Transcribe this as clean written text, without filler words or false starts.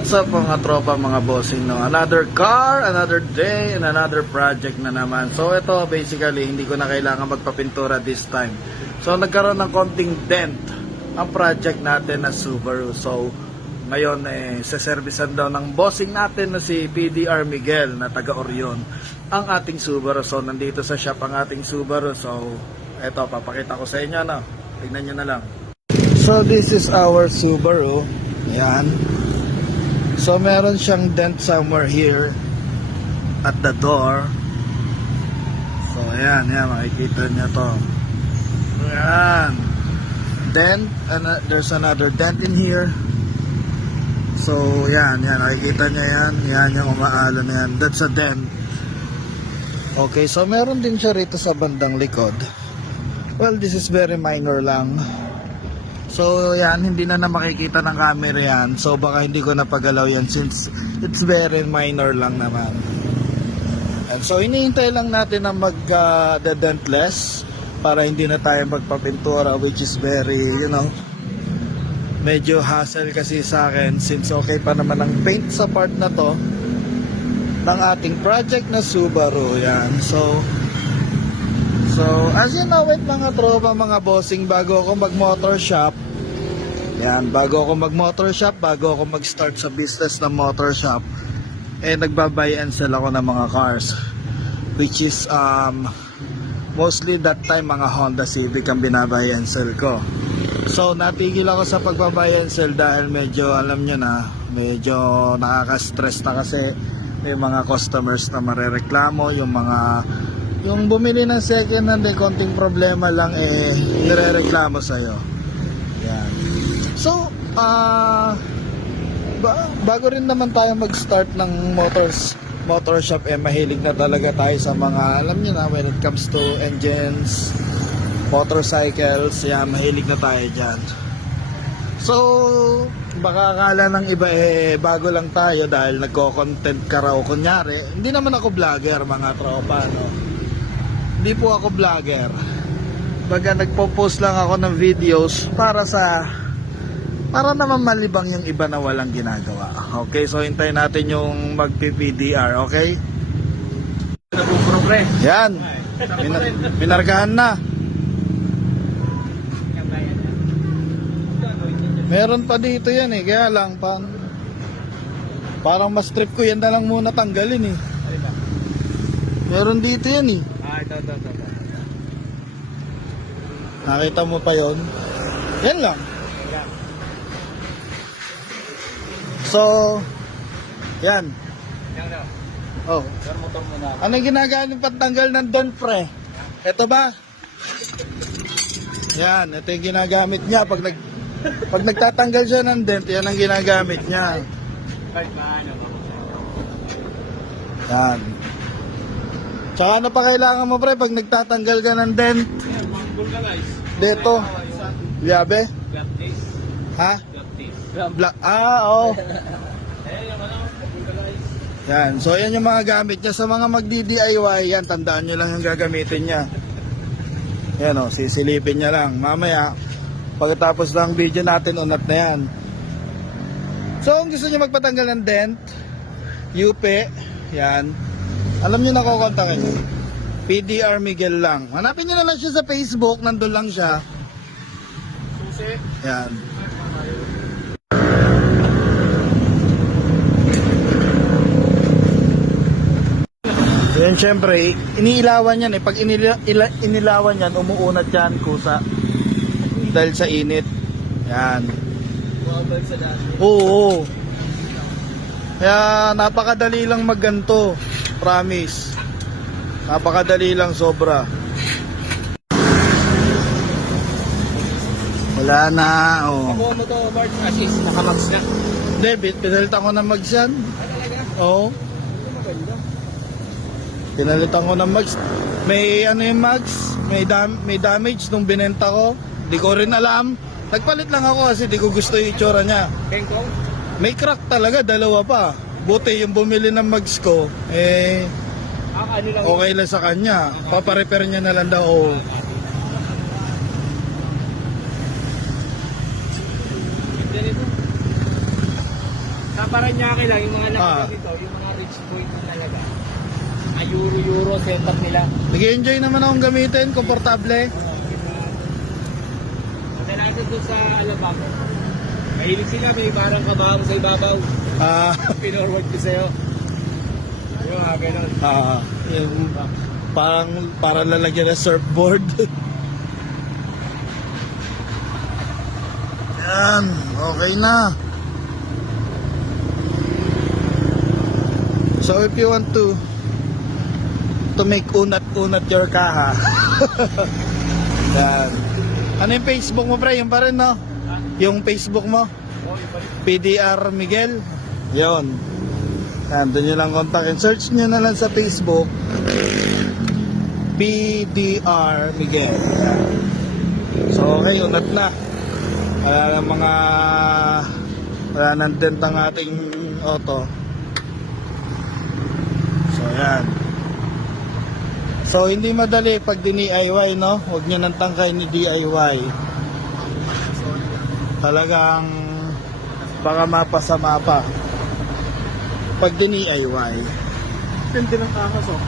What's up mga tropa, mga bossing, no? Another car, another day, and another project na naman. So ito basically hindi ko na kailangan magpapintura this time. So nagkaroon ng konting dent ang project natin na Subaru. So ngayon saservisan daw ng bossing natin na si PDR Miguel na taga Orion ang ating Subaru. So nandito sa shop ang ating Subaru. So eto, papakita ko sa inyo, no? Tignan nyo na lang. So this is our Subaru. Yan. So meron siyang dent somewhere here at the door. So ayan, makikita niyo to. Ayan. Dent, and there's another dent in here. So yan, nakikita niyo yan. Yan yung umaalo na yan. That's a dent. Okay, so meron din siya rito sa bandang likod. Well, this is very minor lang. So yan, hindi na makikita ng camera yan. So baka hindi ko napagalaw yan since it's very minor lang naman. And so iniintay lang natin na mag-dentless para hindi na tayo magpapintura, which is very, medyo hassle kasi sa akin since okay pa naman ang paint sa part na to ng ating project na Subaru. Yan. So as you know it mga tropa, mga bossing, bago ako mag-motor shop, bago ako mag-start sa business ng motor shop, nagbabay and sell ako ng mga cars, which is mostly that time mga Honda Civic ang binabay and sell ko. So natigil ako sa pagbabay and sell dahil medyo, alam nyo na, medyo nakaka-stress na kasi may mga customers na marereklamo, yung bumili ng second hand, konting problema lang nirereklamo sa'yo. Yan. So, bago rin naman tayo mag-start ng motor shop, mahilig na talaga tayo sa mga, alam niyo na, when it comes to engines, motorcycles, mahilig na tayo dyan. So, baka akala ng iba bago lang tayo dahil nagko-content ka raw. Kunyari, hindi naman ako vlogger mga tropa, no? Hindi po ako vlogger. Baga nagpo-post lang ako ng videos para naman malibang yung iba na walang ginagawa. Okay, so hintayin natin yung magpi-PDR, okay? Yan. Minargahan na. Meron pa dito yan kaya lang parang mas trip ko yan na lang muna tanggalin Meron dito yan Ito. Nakita mo pa yon? Yan lang. So, yan. Oh. Anong ginagamit pantanggal ng dent, pre? Ito ba? Yan, ito yung ginagamit niya pag nagtatanggal siya ng dent, yan ang ginagamit niya. Yan. Tsaka ano pa kailangan mo, pre, pag nagtatanggal ka ng dent? Dito. Liabe? Ha? Oo. Yan. So yan yung mga gamit niya. Sa mga magdi-DIY, yan, tandaan nyo lang yung gagamitin niya. Yan sisilipin niya lang. Mamaya, pagkatapos ng video natin, unat na yan. So kung gusto niyo magpatanggal ng dent, UP, yan. Alam nyo na kukontakin nyo. PDR Miguel lang. Hanapin nyo na lang siya sa Facebook. Nandun lang siya. Susi. Yan. Yan syempre, iniilawan yan Pag inilawan yan, umuunat yan kusa. Dahil sa init. Yan. Oo. Kaya napakadali lang magganto. Promise. Napakadali lang sobra. Wala na. Nakuha mo to, Bart, assist, nakamax na. Debit, pinalitan ko ng mags yan. Oo. Pinalitan ko ng mags. May yung mags? May damage nung binenta ko. Di ko rin alam. Nagpalit lang ako kasi di ko gusto yung itsura niya. Bengkong? May crack talaga, dalawa pa. Buti yung bumili ng mags ko, okay lang sa kanya. Paparepair niya na lang daw. Paranaque lang, yung mga nakita dito, yung mga rich boy na talaga. Euro setup nila. Nag-enjoy naman akong gamitin, komportable. Kadalasan doon sa Alabang, mahilig sila, may parang kabahang sa ibabaw. Pinorward ko sa'yo. Yung mga ganun. Yung para lalagyan ng surfboard. Yan, okay na. So if you want to make unat-unat your kaha. Yan. Ano yung Facebook mo, pre? Yung pa rin, no? Yung Facebook mo? PDR Miguel. Yon. Yan, doon nyo lang kontakin. Search nyo na lang sa Facebook. PDR Miguel. Yan. So, okay, unat na. Wala nang dent ang ating auto. So, yan. So, hindi madali pag DIY, no? Huwag nyo nang tangkay ni DIY. Talagang baka mapasama pa pag DIY. Tindi ng kakas, oh.